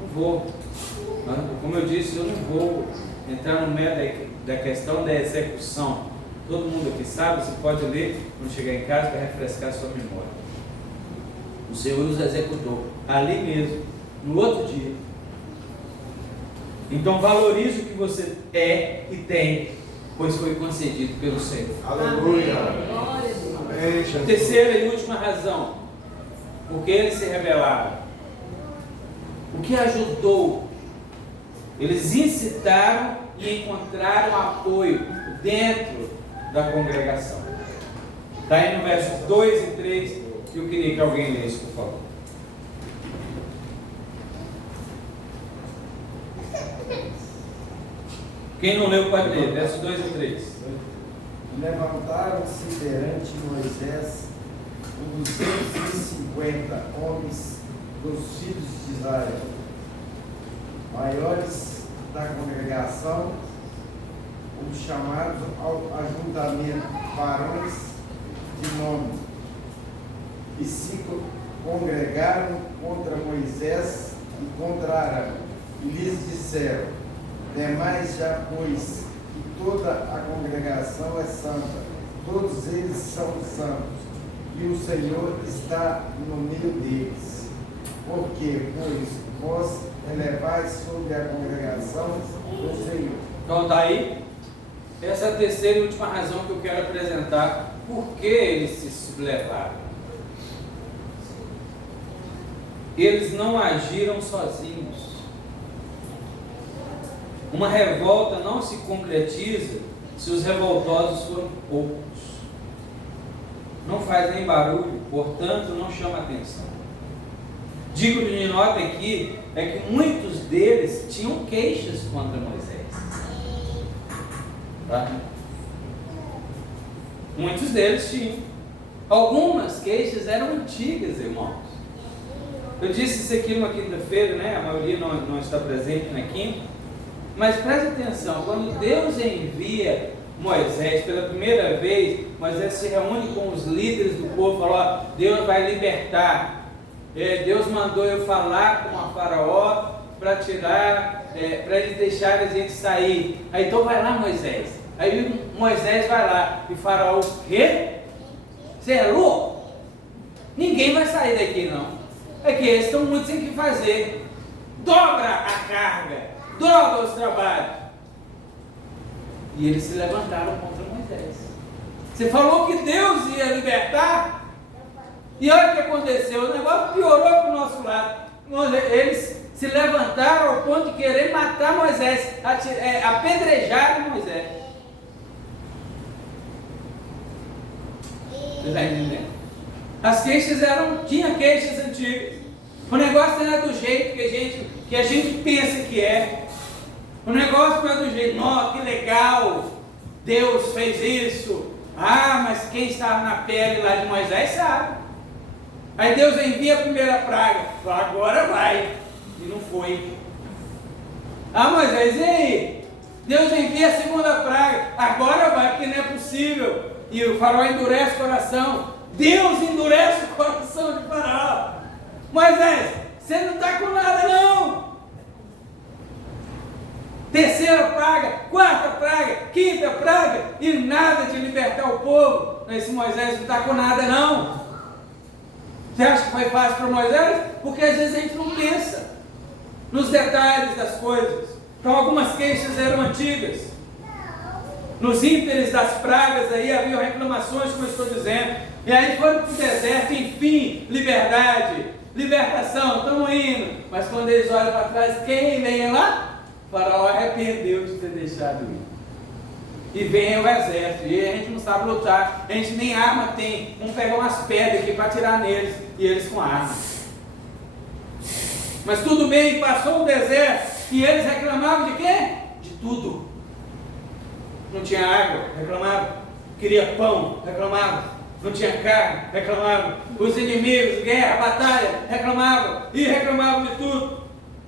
Não vou, como eu disse, eu não vou entrar no meio da questão da execução. Todo mundo aqui sabe, você pode ler quando chegar em casa para refrescar a sua memória. O Senhor os executou ali mesmo, no outro dia. Então valorize o que você é e tem, pois foi concedido pelo Senhor. Aleluia. Glória a Deus. Amém, Jesus. Terceira e última razão, porque eles se rebelaram. O que ajudou? Eles incitaram e encontraram apoio dentro da congregação. Está aí no versos 2 e 3, que eu queria que alguém lesse, por favor. Quem não leu pode ler, versos 2 e 3. Levantaram-se perante Moisés 250 homens dos filhos de Israel, maiores da congregação, os chamados ao ajuntamento, varões de nome, e se congregaram contra Moisés e contra Arão, e lhes disseram: demais já, pois, que toda a congregação é santa, todos eles são santos, e o Senhor está no meio deles. Porque, pois, vós elevais sobre a congregação do Senhor. Então está aí. Essa é a terceira e última razão que eu quero apresentar. Por que eles se sublevaram? Eles não agiram sozinhos. Uma revolta não se concretiza se os revoltosos forem poucos. Não faz nem barulho, portanto não chama atenção. Digo de nota aqui é que muitos deles tinham queixas contra Moisés. Tá? Muitos deles tinham. Algumas queixas eram antigas, irmãos. Eu disse isso aqui numa quinta-feira, né? A maioria não está presente na quinta. Mas preste atenção, quando Deus envia Moisés pela primeira vez, Moisés se reúne com os líderes do povo e fala: ó, Deus vai libertar. Deus mandou eu falar com a Faraó para tirar, para eles deixarem a gente sair. Aí então vai lá, Moisés. Aí Moisés vai lá e Faraó: o quê? Você é louco? Ninguém vai sair daqui não. É que eles estão muito sem o que fazer. Dobra a carga, dobra os trabalhos. E eles se levantaram contra Moisés. Você falou que Deus ia libertar? E olha o que aconteceu, o negócio piorou para o nosso lado. Eles se levantaram ao ponto de querer matar Moisés, apedrejar Moisés. Você está entendendo? As queixas tinha queixas antigas. O negócio não é do jeito que a gente pensa que é. O negócio não é do jeito, nossa, que legal, Deus fez isso. Ah, mas quem estava na pele lá de Moisés sabe. Aí Deus envia a primeira praga, fala, agora vai, e não foi. Ah, Moisés, e aí? Deus envia a segunda praga, agora vai, porque não é possível. E o faraó endurece o coração. Deus endurece o coração de Faraó. Moisés, você não está com nada não. Terceira praga, quarta praga, quinta praga, e nada de libertar o povo. Esse Moisés não está com nada não. Você acha que foi fácil para Moisés? Porque às vezes a gente não pensa nos detalhes das coisas. Então algumas queixas eram antigas. Nos ínteres das pragas aí havia reclamações, como eu estou dizendo. E aí foram para o deserto, enfim, liberdade, libertação, estamos indo. Mas quando eles olham para trás, quem vem lá? O faraó arrependeu de ter deixado ir. E vem o exército, e a gente não sabe lutar, a gente nem arma tem. Vamos pegar umas pedras aqui para atirar neles, e eles com arma. Mas tudo bem, passou o deserto, e eles reclamavam de quê? De tudo. Não tinha água, reclamavam. Queria pão, reclamavam. Não tinha carne, reclamavam. Os inimigos, guerra, batalha, reclamavam. E reclamavam de tudo.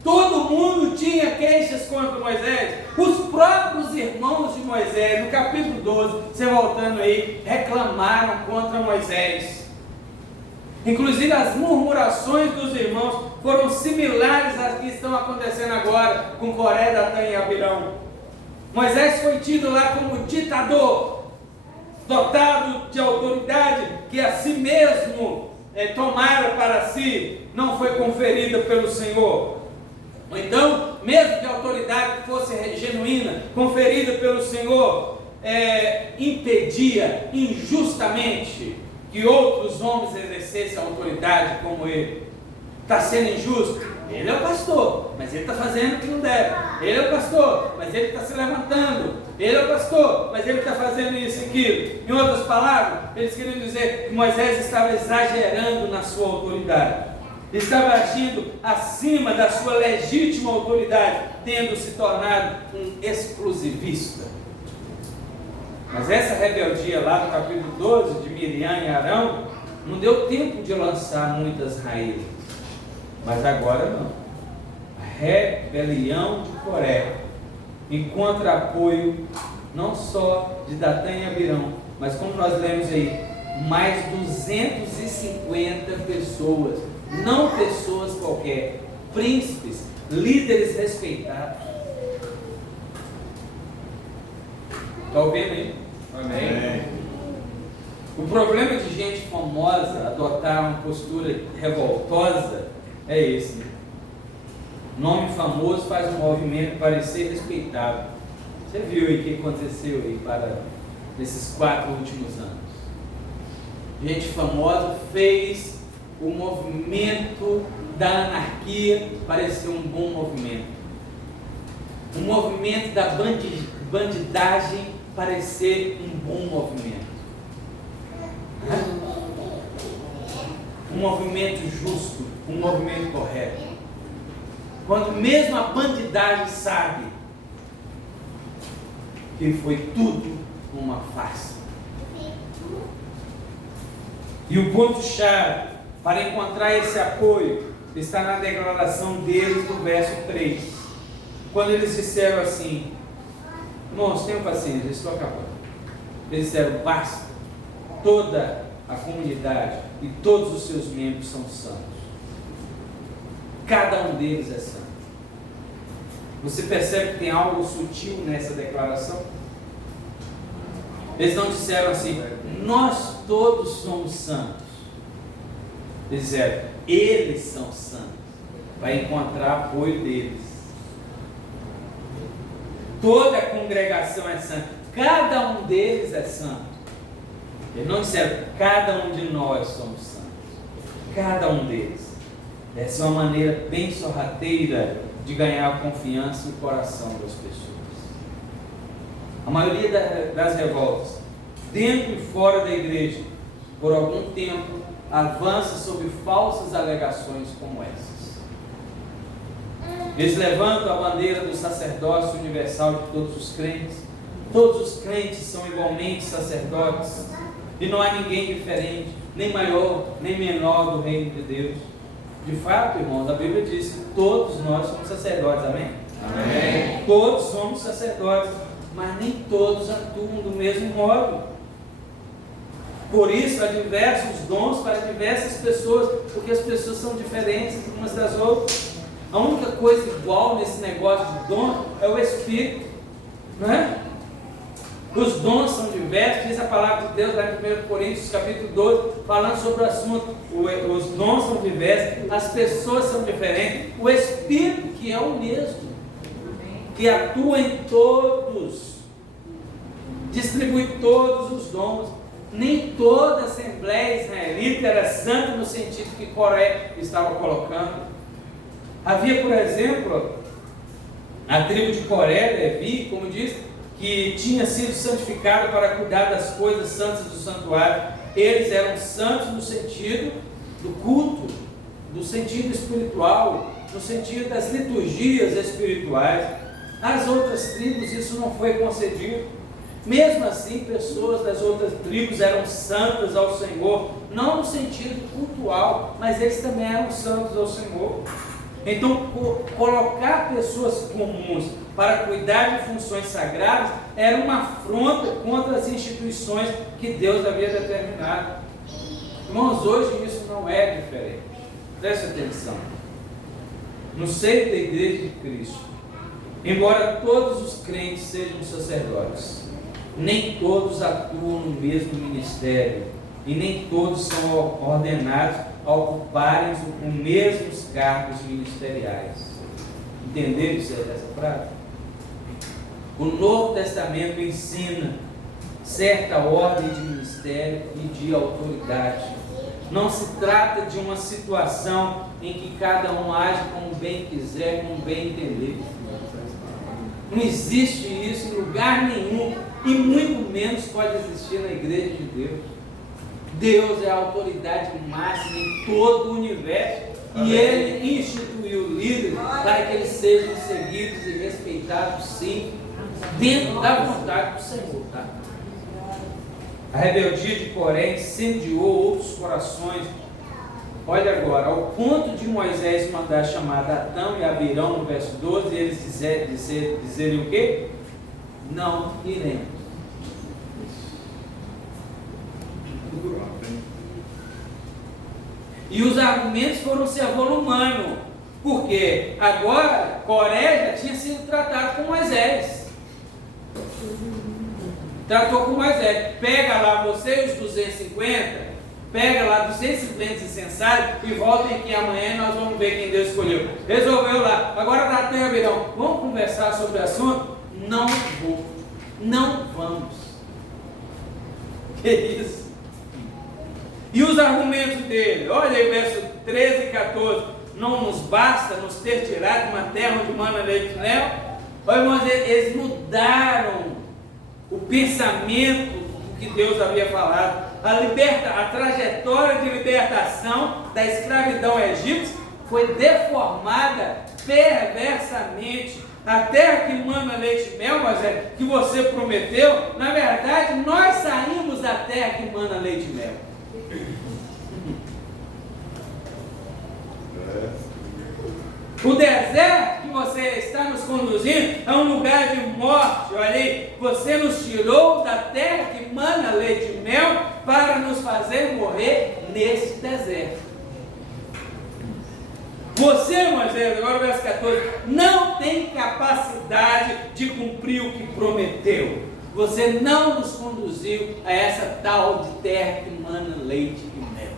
Todo mundo tinha queixas contra Moisés. Os próprios irmãos de Moisés, no capítulo 12, você voltando aí, reclamaram contra Moisés. Inclusive as murmurações dos irmãos foram similares às que estão acontecendo agora com Coré, Datã e Abirão. Moisés foi tido lá como ditador, dotado de autoridade que a si mesmo tomara para si, não foi conferida pelo Senhor. Então, mesmo que a autoridade fosse genuína, conferida pelo Senhor, impedia injustamente que outros homens exercessem a autoridade como ele? Está sendo injusto? Ele é o pastor, mas ele está fazendo o que não deve. Ele é o pastor, mas ele está se levantando. Ele é o pastor, mas ele está fazendo isso e aquilo. Em outras palavras, eles queriam dizer que Moisés estava exagerando na sua autoridade. Estava agindo acima da sua legítima autoridade, tendo se tornado um exclusivista. Mas essa rebeldia lá no capítulo 12 de Miriam e Arão não deu tempo de lançar muitas raízes. Mas agora não. A rebelião de Coré encontra apoio não só de Datã e Abirão, mas como nós lemos aí, mais 250 pessoas, não pessoas qualquer, príncipes, líderes respeitados. Está ouvindo aí? Amém. O problema de gente famosa adotar uma postura revoltosa é esse. Nome famoso faz um movimento parecer respeitado. Você viu aí o que aconteceu aí nesses 4 últimos anos? Gente famosa fez o movimento da anarquia parecer um bom movimento. O movimento da bandidagem parecer um bom movimento. Um movimento justo, um movimento correto. Quando mesmo a bandidagem sabe que foi tudo uma farsa. E o ponto-chave para encontrar esse apoio está na declaração deles do verso 3. Quando eles disseram assim: irmãos, tenham paciência, estou acabando. Eles disseram: basta, toda a comunidade e todos os seus membros são santos. Cada um deles é santo. Você percebe que tem algo sutil nessa declaração? Eles não disseram assim: nós todos somos santos. Eles disseram: eles são santos. Vai encontrar apoio deles. Toda a congregação é santa. Cada um deles é santo. Eles não disseram: cada um de nós somos santos. Cada um deles. Essa é uma maneira bem sorrateira de ganhar a confiança e o coração das pessoas. A maioria das revoltas, dentro e fora da igreja, por algum tempo, avança sobre falsas alegações como essas. Eles levantam a bandeira do sacerdócio universal de todos os crentes. Todos os crentes são igualmente sacerdotes. E não há ninguém diferente, nem maior, nem menor do reino de Deus. De fato, irmãos, a Bíblia diz que todos nós somos sacerdotes, amém? Amém. Todos somos sacerdotes, mas nem todos atuam do mesmo modo. Por isso, há diversos dons para diversas pessoas, porque as pessoas são diferentes umas das outras. A única coisa igual nesse negócio de dom é o Espírito, não é? Os dons são diversos, diz a palavra de Deus lá em 1 Coríntios capítulo 12, falando sobre o assunto. Os dons são diversos, as pessoas são diferentes, o Espírito que é o mesmo, que atua em todos, distribui todos os dons. Nem toda a Assembleia Israelita era santa no sentido que Coré estava colocando. Havia, por exemplo, a tribo de Coré, Levi, como diz, que tinha sido santificado para cuidar das coisas santas do santuário. Eles eram santos no sentido do culto, no sentido espiritual, no sentido das liturgias espirituais. Às outras tribos isso não foi concedido. Mesmo assim, pessoas das outras tribos eram santas ao Senhor, não no sentido cultual, mas eles também eram santos ao Senhor. Então, colocar pessoas comuns para cuidar de funções sagradas era uma afronta contra as instituições que Deus havia determinado. Irmãos, hoje isso não é diferente. Preste atenção. No seio da Igreja de Cristo, embora todos os crentes sejam sacerdotes, nem todos atuam no mesmo ministério e nem todos são ordenados a ocuparem os mesmos cargos ministeriais. Entenderam essa frase? O Novo Testamento ensina certa ordem de ministério e de autoridade. Não se trata de uma situação em que cada um age como bem quiser, como bem entender. Não existe isso em lugar nenhum, e muito menos pode existir na igreja de Deus. Deus é a autoridade máxima em todo o universo, e Ele instituiu líderes para que eles sejam seguidos e respeitados, sim, dentro da vontade do Senhor. Tá? A rebeldia de Coré incendiou outros corações. Olha agora, ao ponto de Moisés mandar chamar Datão e Abirão no verso 12, eles dizerem o quê? Não iremos. E os argumentos foram se avolumando, porque agora Coré já tinha sido tratado com Moisés. Tratou com Moisés. Pega lá você os 250, pega lá 250 incensários e voltem aqui amanhã e nós vamos ver quem Deus escolheu. Resolveu lá. Agora Datão e Abirão, vamos conversar sobre o assunto? Não vou. Não vamos. Que isso? E os argumentos dele? Olha aí, verso 13 e 14. Não nos basta nos ter tirado de uma terra onde mana leite e mel? Olha, irmãos, eles mudaram o pensamento do que Deus havia falado. A trajetória de libertação da escravidão egípcia foi deformada perversamente. A terra que mana leite e mel, Moisés, que você prometeu, na verdade, nós saímos da terra que mana leite e mel. O deserto que você está nos conduzindo é um lugar de morte. Olha aí, você nos tirou da terra que mana leite e mel para nos fazer morrer nesse deserto. Você, Moisés, agora o verso 14, não tem capacidade de cumprir o que prometeu. Você não nos conduziu a essa tal de terra que mana leite e mel.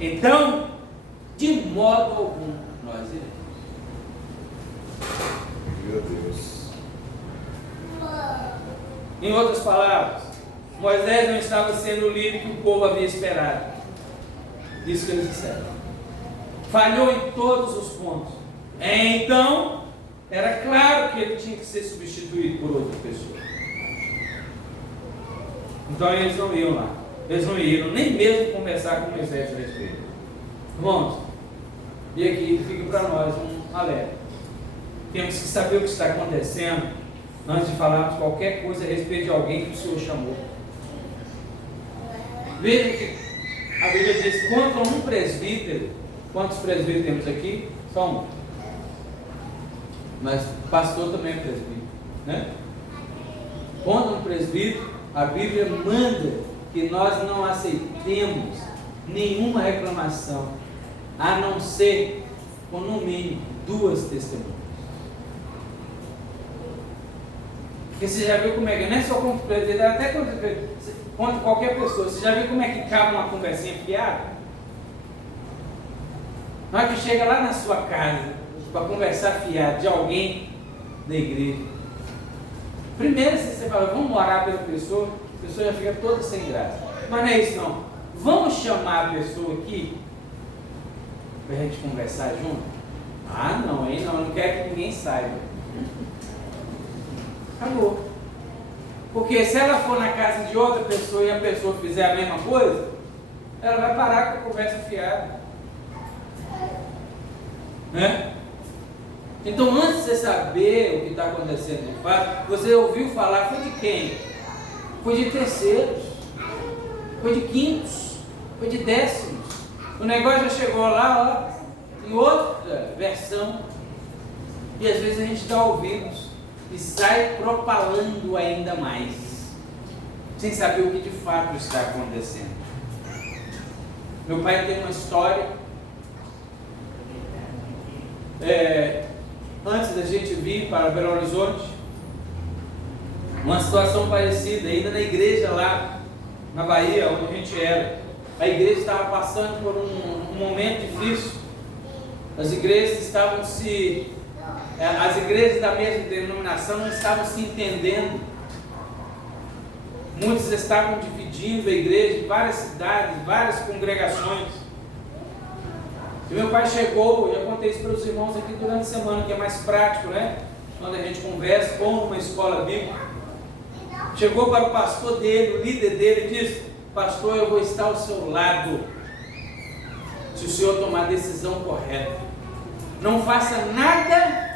Então, de modo algum, nós iremos. Meu Deus. Em outras palavras, Moisés não estava sendo o líder que o povo havia esperado. Isso que eles disseram. Falhou em todos os pontos. Então, era claro que ele tinha que ser substituído por outra pessoa. Então eles não iam lá. Eles não iam nem mesmo conversar com Moisés a respeito. Irmãos, e aqui fica para nós um alerta. Temos que saber o que está acontecendo antes de falarmos qualquer coisa a respeito de alguém que o Senhor chamou. Veja que a Bíblia diz: contra um presbítero. Quantos presbíteros temos aqui? Só um. Mas pastor também é presbítero, né? Contra um presbítero, a Bíblia manda que nós não aceitemos nenhuma reclamação, a não ser com no mínimo 2 testemunhas. Porque você já viu como é que, não é só contra o presbítero, até contra qualquer pessoa. Você já viu como é que cabe uma conversinha fiada? Na hora que chega lá na sua casa para conversar fiado de alguém da igreja, primeiro você fala, vamos orar pela pessoa, a pessoa já fica toda sem graça. Mas não é isso não. Vamos chamar a pessoa aqui para a gente conversar junto? Ah não, hein? Não, eu não quero que ninguém saiba. Acabou. Porque se ela for na casa de outra pessoa e a pessoa fizer a mesma coisa, ela vai parar com a conversa fiada. Né? Então, antes de você saber o que está acontecendo de fato, você ouviu falar, foi de quem? Foi de terceiros, foi de quintos, foi de décimos. O negócio já chegou lá, ó, em outra versão, e às vezes a gente dá ouvidos e sai propalando ainda mais, sem saber o que de fato está acontecendo. Meu pai tem uma história. Antes da gente vir para Belo Horizonte, uma situação parecida, ainda na igreja lá na Bahia, onde a gente era. A igreja estava passando por um momento difícil. As igrejas da mesma denominação não estavam se entendendo. Muitos estavam dividindo a igreja em várias cidades, várias congregações. E meu pai chegou, eu já contei isso para os irmãos aqui durante a semana, que é mais prático, né? Quando a gente conversa com uma escola bíblica. Chegou para o pastor dele, o líder dele, e disse: pastor, eu vou estar ao seu lado, se o senhor tomar a decisão correta. Não faça nada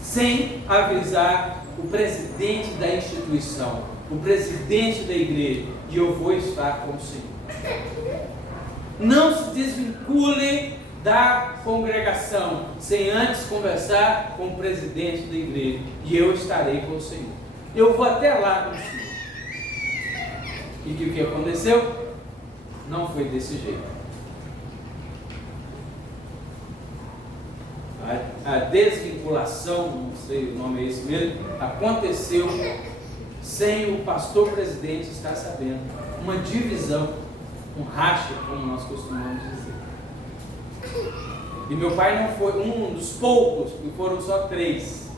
sem avisar o presidente da instituição, o presidente da igreja, e eu vou estar com o senhor. Não se desvincule da congregação sem antes conversar com o presidente da igreja, e eu estarei com o senhor. Eu vou até lá com o senhor. E o que aconteceu? Não foi desse jeito. A desvinculação, não sei o nome é esse mesmo, aconteceu sem o pastor presidente estar sabendo. Uma divisão, um racha, como nós costumamos dizer. E meu pai não foi um dos poucos, e foram só 3.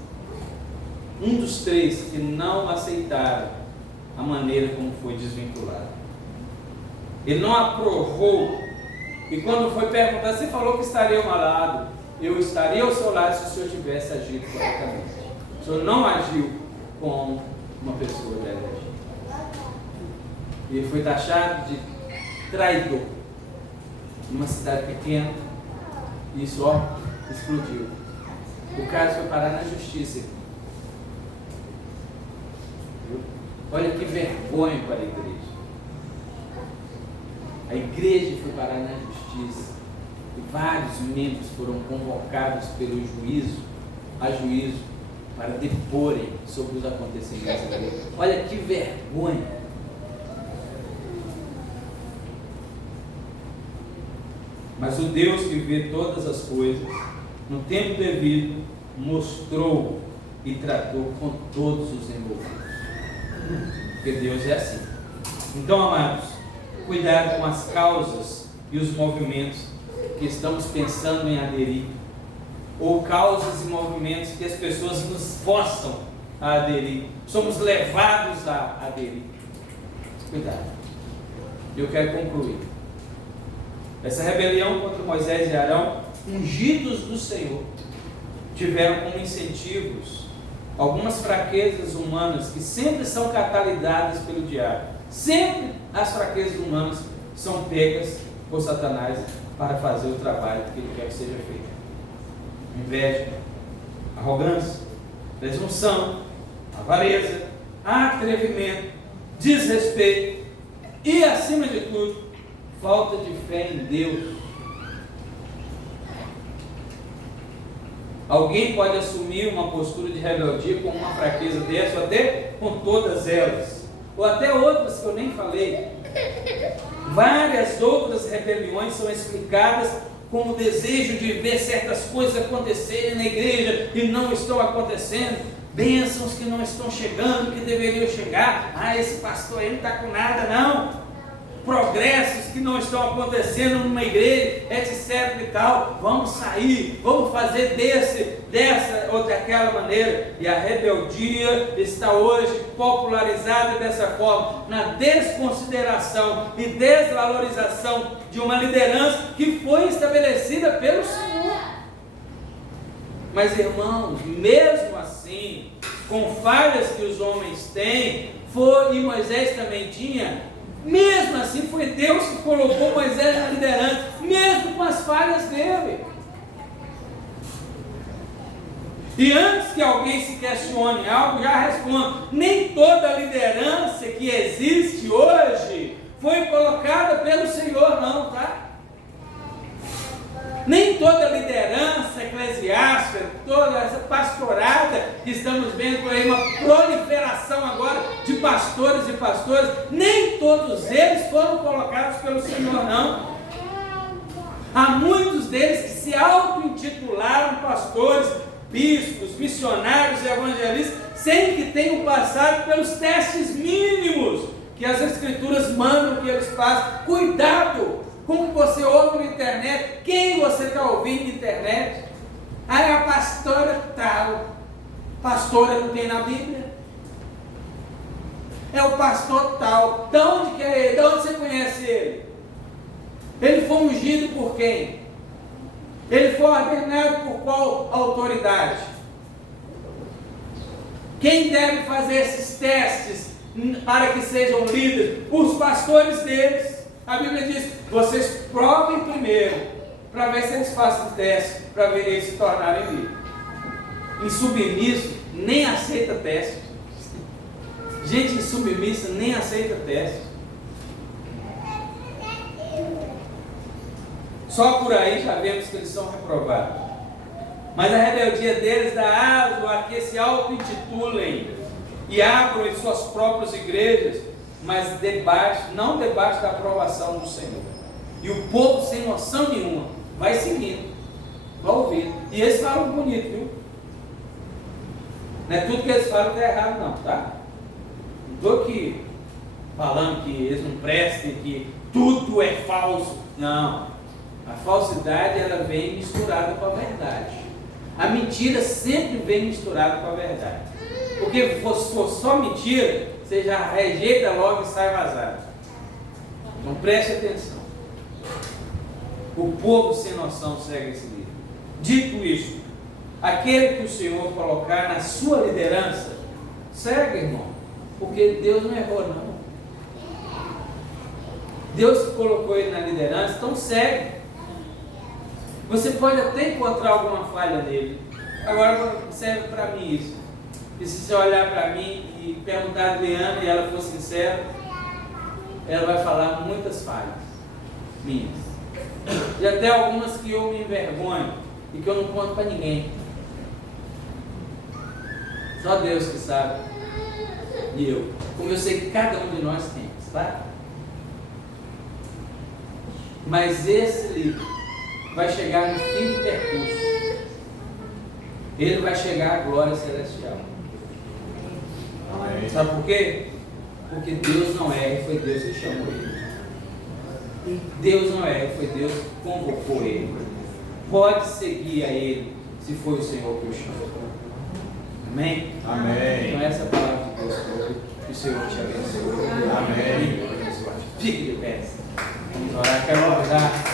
Um dos 3 que não aceitaram a maneira como foi desvinculado. Ele não aprovou. E quando foi perguntado, você falou que estaria ao meu lado. Eu estaria ao seu lado se o senhor tivesse agido corretamente. O senhor não agiu como uma pessoa deve agir. E ele foi taxado de traidor. Numa cidade pequena. E isso, explodiu. O caso foi parar na justiça. Olha que vergonha para a igreja. A igreja foi parar na justiça. E vários membros foram convocados pelo a juízo, para deporem sobre os acontecimentos da igreja. Olha que vergonha. Mas o Deus que vê todas as coisas, no tempo devido, mostrou e tratou com todos os envolvidos. Porque Deus é assim. Então, amados, cuidado com as causas e os movimentos que estamos pensando em aderir, ou causas e movimentos que as pessoas nos forçam a aderir, somos levados a aderir. Cuidado. Eu quero concluir. Essa rebelião contra Moisés e Arão, ungidos do Senhor, tiveram como incentivos algumas fraquezas humanas que sempre são catalisadas pelo diabo. Sempre as fraquezas humanas são pegas por Satanás para fazer o trabalho que ele quer que seja feito. Inveja, arrogância, presunção, avareza, atrevimento, desrespeito e, acima de tudo, falta de fé em Deus. Alguém pode assumir uma postura de rebeldia com uma fraqueza dessa, ou até com todas elas, ou até outras que eu nem falei. Várias outras rebeliões são explicadas com o desejo de ver certas coisas acontecerem na igreja e não estão acontecendo, bênçãos que não estão chegando, que deveriam chegar. Esse pastor aí não está com nada, não. Progressos que não estão acontecendo numa igreja, etc e tal. Vamos sair, vamos fazer dessa ou daquela maneira. E a rebeldia está hoje popularizada dessa forma, na desconsideração e desvalorização de uma liderança que foi estabelecida pelo Senhor. Mas, irmãos, mesmo assim, com falhas que os homens têm, e Moisés também tinha, mesmo assim foi Deus que colocou Moisés na liderança, mesmo com as falhas dele. E antes que alguém se questione algo, já respondo: nem toda liderança que existe hoje foi colocada pelo Senhor, não, tá? Nem toda liderança eclesiástica, toda essa pastorada que estamos vendo por aí, uma proliferação agora de pastores e pastoras, nem todos eles foram colocados pelo Senhor, não. Há muitos deles que se auto-intitularam pastores, bispos, missionários e evangelistas, sem que tenham passado pelos testes mínimos que as Escrituras mandam que eles passem. Cuidado com o que você ouve na internet, quem você está ouvindo na internet. A pastora tal, pastora não tem na Bíblia. é o pastor tal. De onde que é ele? De onde você conhece ele? Ele foi ungido por quem? Ele foi ordenado por qual autoridade? Quem deve fazer esses testes para que sejam líderes? Os pastores deles. A Bíblia diz: vocês provem primeiro, para ver se eles fazem teste, para ver eles se tornarem líderes. Insubmisso nem aceita teste. Gente insubmissa nem aceita teste. Só por aí já vemos que eles são reprovados. Mas a rebeldia deles dá aso a que se auto-intitulem e abram em suas próprias igrejas, mas não debaixo da aprovação do Senhor. E o povo, sem noção nenhuma, vai seguindo, vai ouvindo. E eles falam bonito, viu? Não é tudo que eles falam que é errado, não, tá? Não estou aqui falando que eles não prestam, que tudo é falso. Não. A falsidade, ela vem misturada com a verdade. A mentira sempre vem misturada com a verdade. Porque se for só mentira, você já rejeita logo e sai vazado. Então preste atenção. O povo sem noção segue esse livro. Dito isso, aquele que o Senhor colocar na sua liderança, segue, irmão. Porque Deus não errou, não. Deus colocou ele na liderança, então segue. Você pode até encontrar alguma falha nele. Agora serve para mim isso. E se você olhar para mim e perguntar a Adriana e ela for sincera, ela vai falar muitas falhas minhas. E até algumas que eu me envergonho e que eu não conto para ninguém. Só Deus que sabe. E eu. Como eu sei que cada um de nós tem, tá? Mas esse livro vai chegar no fim do percurso. Ele vai chegar à glória celestial. Amém. Sabe por quê? Porque Deus não erra e foi Deus que chamou ele. Deus não erra e foi Deus que convocou ele. Pode seguir a ele se foi o Senhor que o chamou. Amém? Amém. Então essa é a palavra de Deus hoje. Que o Senhor te abençoe. Amém. Fique de pé. Vamos orar. Quero orar.